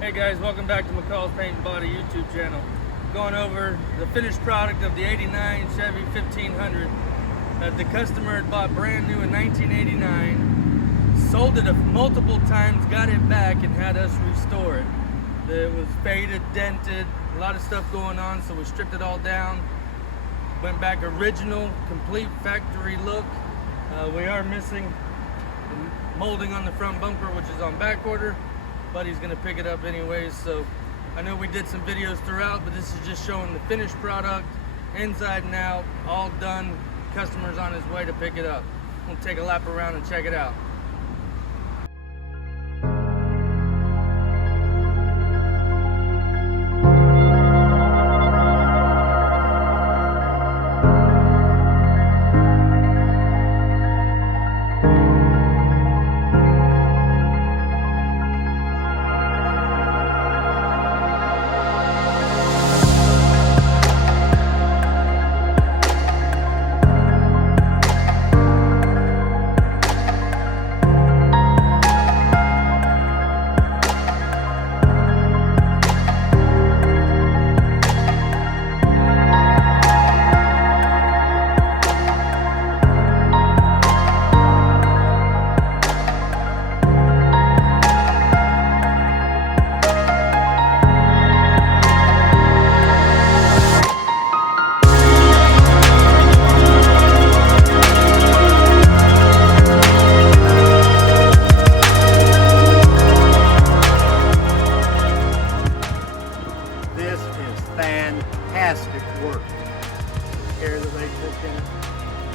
Hey guys, welcome back to mcCalls Paint and Body YouTube channel. Going over the finished product of the 89 Chevy 1500 that the customer had bought brand new in 1989, sold it multiple times, got it back and had us restore it. It was faded, dented, a lot of stuff going on, so we stripped it all down, went back original, complete factory look. We are missing the molding on the front bumper, which is on back order, but he's gonna pick it up anyways. So I know we did some videos throughout, but this is just showing the finished product, inside and out, all done. Customer's on his way to pick it up. We'll take a lap around and check it out. Fantastic work. The care that they took in it,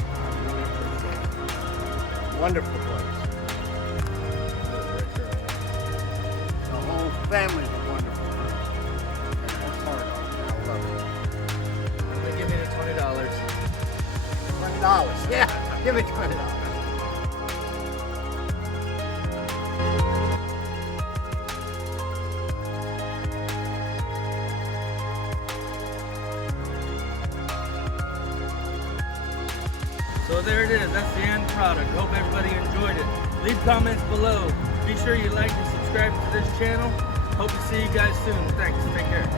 I really appreciate it. Wonderful place. The whole family's wonderful. And that's hard on me. I love it. I'm gonna give me the $20. $20, yeah. Give me $20. So there it is, that's the end product. Hope everybody enjoyed it. Leave comments below. Be sure you like and subscribe to this channel. Hope to see you guys soon. Thanks, take care.